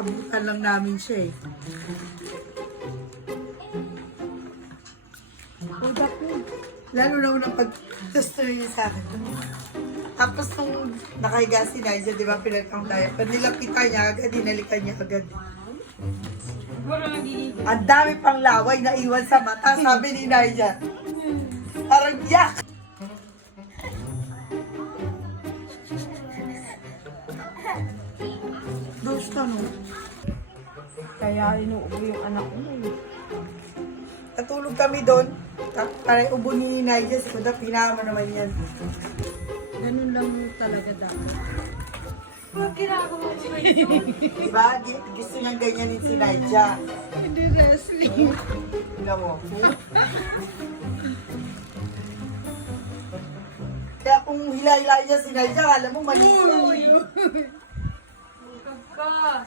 Abutan lang namin siya eh. Lalo na unang pag-gusto niya sa akin. Tapos nung nakahiga si Naija, di ba, pinagkang tayo. Pag nilapitan niya agad, dinalikan niya agad. Ang dami pang laway na iwan sa mata, sabi ni Naija. Parang yak! Gusto no? Kaya inuubo yung anak mo eh. Natulog kami doon. Parang ubo ni Naija, si Kuda, pinama naman yan. Ganun lang talaga dapat. Huwag ginagawa mo ito. Diba? Gusto niyang ganyanin si Naija. Hindi wrestling. Tingnan mo. Kaya kung hila-hila niya si Naija, alam mo, mali. Huwag ka.